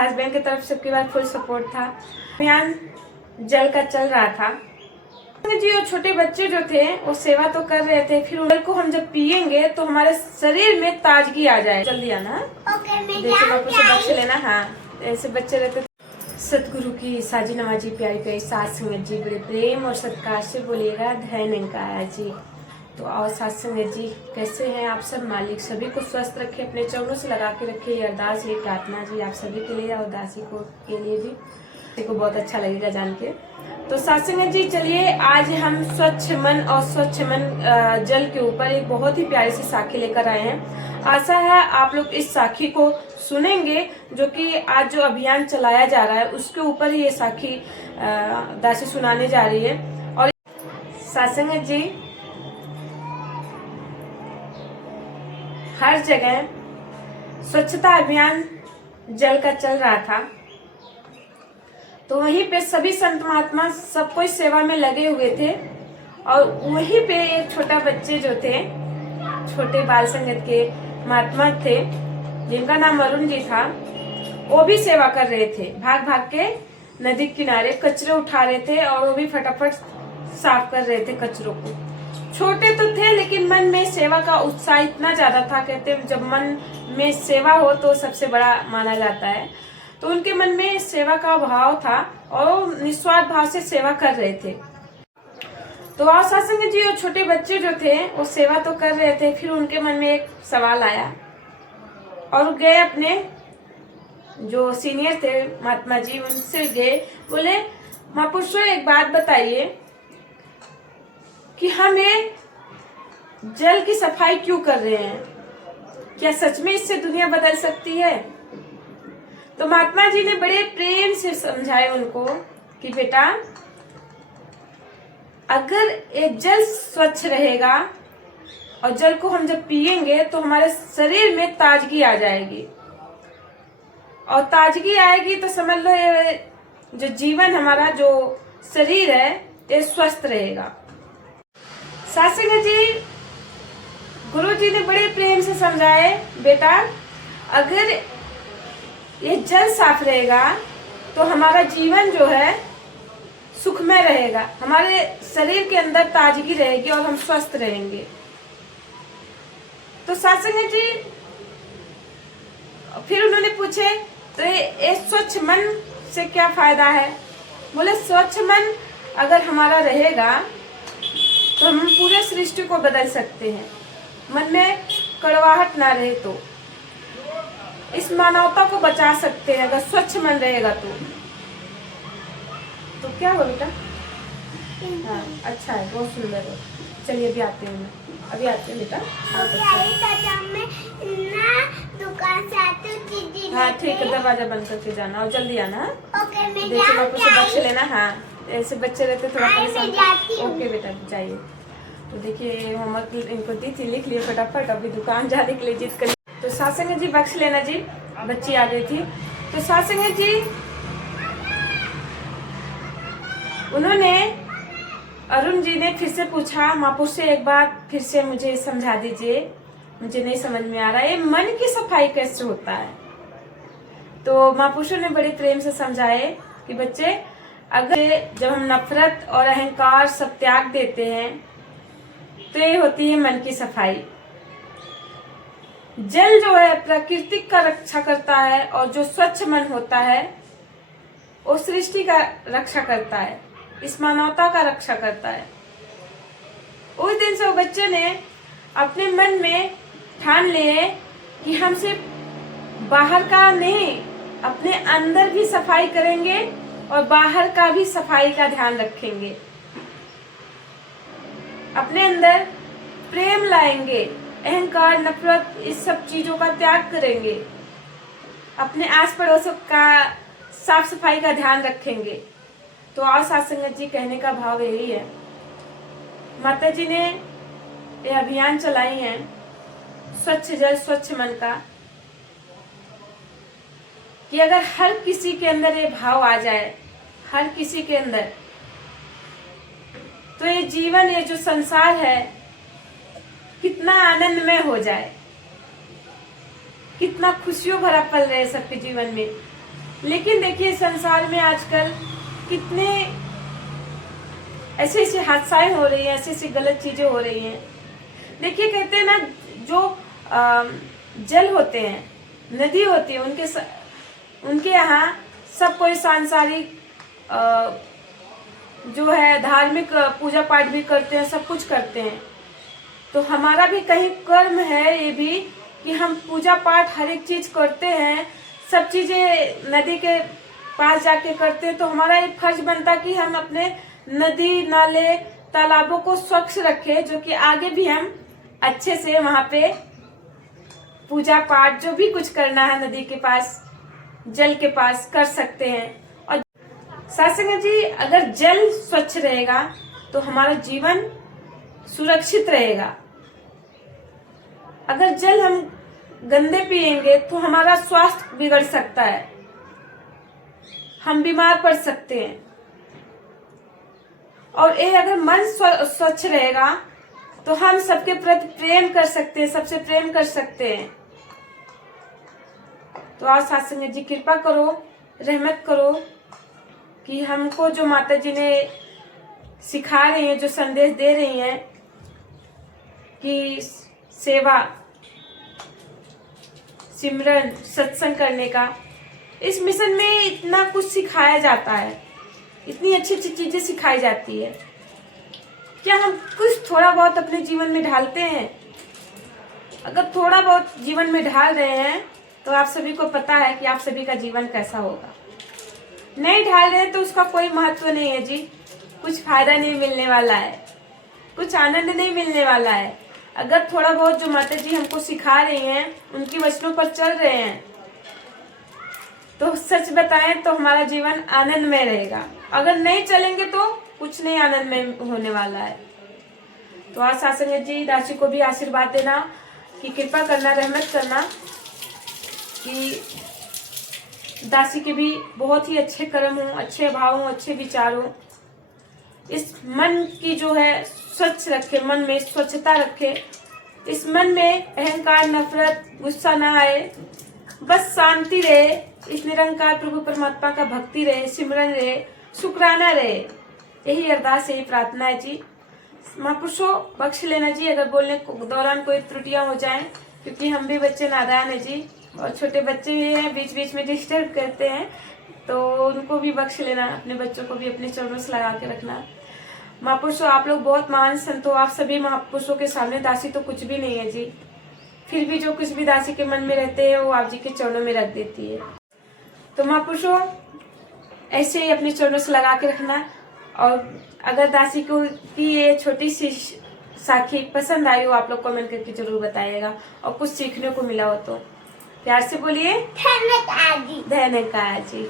Husband की तरफ से सबके बाद फुल सपोर्ट था। अभियान जल का चल रहा था जी, और छोटे बच्चे जो थे वो सेवा तो कर रहे थे। फिर जल को हम जब पियेंगे तो हमारे शरीर में ताजगी आ जाए। जल्दी आना, देखो बापू से बख्श लेना। हाँ, ऐसे बच्चे रहते। सतगुरु की साजी नवाजी प्यारी प्यारी सात संगत जी, बड़े प्रेम और सत्कार से बोलिएगा धन्यवाद जी। तो आओ सात संगत जी, कैसे हैं आप सब? मालिक सभी को स्वस्थ रखे, अपने चरणों से लगा के रखे। ये अरदास, ये प्रार्थना जी आप सभी के लिए और दासी को के लिए भी, को बहुत अच्छा लगेगा जान के। तो सात संगत जी, चलिए आज हम स्वच्छ मन और स्वच्छ मन जल के ऊपर एक बहुत ही प्यारी सी साखी लेकर आए हैं। आशा है आप लोग इस साखी को सुनेंगे, जो कि आज जो अभियान चलाया जा रहा है उसके ऊपर ही ये साखी दासी सुनाने जा रही है। और सात संगत जी, हर जगह स्वच्छता अभियान जल का चल रहा था, तो वहीं पे सभी संत महात्मा सब कोई सेवा में लगे हुए थे। और वहीं पे एक छोटा बच्चे जो थे, छोटे बाल संगत के महात्मा थे, जिनका नाम अरुण जी था, वो भी सेवा कर रहे थे। भाग भाग के नदी किनारे कचरे उठा रहे थे और वो भी फटाफट साफ कर रहे थे कचरों को। छोटे तो थे लेकिन मन में सेवा का उत्साह इतना ज्यादा था। कहते जब मन में सेवा हो तो सबसे बड़ा माना जाता है। तो उनके मन में सेवा का भाव था और निस्वार्थ भाव से सेवा कर रहे थे। तो आज सत्संग जी और छोटे बच्चे जो थे वो सेवा तो कर रहे थे। फिर उनके मन में एक सवाल आया और गए अपने जो सीनियर थे महात्मा जी, उनसे गए, बोले महापुरुषों एक बात बताइए कि हम ये जल की सफाई क्यों कर रहे हैं? क्या सच में इससे दुनिया बदल सकती है? तो महात्मा जी ने बड़े प्रेम से समझाया उनको कि बेटा, अगर एक जल स्वच्छ रहेगा और जल को हम जब पिएंगे तो हमारे शरीर में ताजगी आ जाएगी, और ताजगी आएगी तो समझ लो ये जो जीवन हमारा जो शरीर है ये स्वस्थ रहेगा। सासंग जी, गुरु जी ने बड़े प्रेम से समझाए, बेटा अगर ये जल साफ रहेगा तो हमारा जीवन जो है सुखमय रहेगा, हमारे शरीर के अंदर ताजगी रहेगी और हम स्वस्थ रहेंगे। तो सासंग जी फिर उन्होंने पूछे तो ये स्वच्छ मन से क्या फायदा है? बोले स्वच्छ मन अगर हमारा रहेगा तो हम पूरे सृष्टि को बदल सकते हैं। मन में कड़वाहट ना रहे तो इस मानवता को बचा सकते हैं अगर स्वच्छ मन रहेगा तो क्या हो बेटा? हाँ, अच्छा है, बहुत सुंदर है। चलिए अभी आते हैं, अभी आते हैं बेटा। दुकान से आते हाँ ठीक है, दरवाजा बंद करके जाना और जल्दी आना। देखिए बापू से बख्श लेना। हाँ, ऐसे बच्चे रहते थोड़ा परेशान। ओके बेटा जाइए। तो देखिए होमवर्क इनको दी थी, लिख लिए फटाफट, अभी दुकान जाने के लिए जिद कर। तो सासंग जी बख्श लेना जी, बच्ची आ गई थी। तो सासंग जी उन्होंने, अरुण जी ने फिर से पूछा, महापुरुष से एक बार फिर से मुझे समझा दीजिए, मुझे नहीं समझ में आ रहा है मन की सफाई कैसे होता है। तो महापुरुषों ने बड़े प्रेम से समझाए कि बच्चे, अगर जब हम नफरत और अहंकार सब त्याग देते हैं तो ये होती है मन की सफाई। जल जो है प्रकृति का रक्षा करता है और जो स्वच्छ मन होता है वो सृष्टि का रक्षा करता है, इस मानवता का रक्षा करता है। उस दिन से वो बच्चे ने अपने मन में ठान लिए कि हम सिर्फ बाहर का नहीं, अपने अंदर भी सफाई करेंगे और बाहर का भी सफाई का ध्यान रखेंगे। अपने अंदर प्रेम लाएंगे, अहंकार नफरत इस सब चीजों का त्याग करेंगे, अपने आस पड़ोसों का साफ सफाई का ध्यान रखेंगे। तो आज सत्संग जी कहने का भाव यही है। माता जी ने ये अभियान चलाई है स्वच्छ जल स्वच्छ मन का, कि अगर हर किसी के अंदर ये भाव आ जाए, हर किसी के अंदर, तो ये जीवन, ये जो संसार है कितना आनंदमय हो जाए, कितना खुशियों भरा पल रहे सबके जीवन में। लेकिन देखिए संसार में आजकल कितने ऐसे ऐसे हादसाएं हो रही हैं, ऐसी ऐसी गलत चीजें हो रही हैं। देखिए कहते हैं ना, जो जल होते हैं, नदी होती है, उनके यहाँ सब कोई सांसारिक जो है धार्मिक पूजा पाठ भी करते हैं, सब कुछ करते हैं। तो हमारा भी कहीं कर्म है ये भी कि हम पूजा पाठ हर एक चीज करते हैं, सब चीजें नदी के पास जाके करते हैं। तो हमारा एक फर्ज बनता कि हम अपने नदी नाले तालाबों को स्वच्छ रखें, जो कि आगे भी हम अच्छे से वहां पे पूजा पाठ जो भी कुछ करना है नदी के पास, जल के पास कर सकते हैं। और साथ संगत जी, अगर जल स्वच्छ रहेगा तो हमारा जीवन सुरक्षित रहेगा। अगर जल हम गंदे पिएंगे तो हमारा स्वास्थ्य बिगड़ सकता है, हम बीमार पड़ सकते हैं। और ये अगर मन स्वच्छ रहेगा तो हम सबके प्रति प्रेम कर सकते हैं, सबसे प्रेम कर सकते हैं। तो आज साथ संगत जी कृपा करो, रहमत करो कि हमको जो माता जी ने सिखा रही हैं, जो संदेश दे रही हैं कि सेवा, सिमरन, सत्संग करने का, इस मिशन में इतना कुछ सिखाया जाता है, इतनी अच्छी अच्छी चीजें सिखाई जाती है। क्या हम कुछ थोड़ा बहुत अपने जीवन में ढालते हैं? अगर थोड़ा बहुत जीवन में ढाल रहे हैं तो आप सभी को पता है कि आप सभी का जीवन कैसा होगा। नहीं ढाल रहे हैं तो उसका कोई महत्व नहीं है जी, कुछ फायदा नहीं मिलने वाला है, कुछ आनंद नहीं मिलने वाला है। अगर थोड़ा बहुत जो माता जी हमको सिखा रही हैं, उनकी वचनों पर चल रहे हैं, तो सच बताएं तो हमारा जीवन आनंद में रहेगा। अगर नहीं चलेंगे तो कुछ नहीं आनंद में होने वाला है। तो आज साथ संगत जी दासी को भी आशीर्वाद देना कि कृपा करना, रहमत करना कि दासी के भी बहुत ही अच्छे कर्म हो, अच्छे भाव हो, अच्छे विचार हो। इस मन की जो है स्वच्छ रखे, मन में स्वच्छता रखे, इस मन में अहंकार, नफरत, गुस्सा ना आए, बस शांति रहे, इस निरंकार प्रभु परमात्मा का भक्ति रहे, सिमरन रहे, शुक्राना रहे। यही अरदास, यही प्रार्थना है जी। महापुरुषों बख्श लेना जी अगर बोलने के दौरान कोई त्रुटियां हो जाएं, क्योंकि हम भी बच्चे नादान है जी, और छोटे बच्चे भी हैं, बीच बीच में डिस्टर्ब करते हैं, तो उनको भी बख्श लेना, अपने बच्चों को भी अपने चरणों से लगा के रखना। महापुरुषों आप लोग बहुत महान संत हो, आप सभी महापुरुषों के सामने दासी तो कुछ भी नहीं है जी, फिर भी जो कुछ भी दासी के मन में रहते हैं वो आप जी के चरणों में रख देती है। तो महापुरुषों ऐसे ही अपने चरणों से लगा के रखना। और अगर दासी को की ये छोटी सी साखी पसंद आई हो, आप लोग कमेंट करके जरूर बताइएगा, और कुछ सीखने को मिला हो तो प्यार से बोलिए धन्यवाद जी। धन्यवाद जी।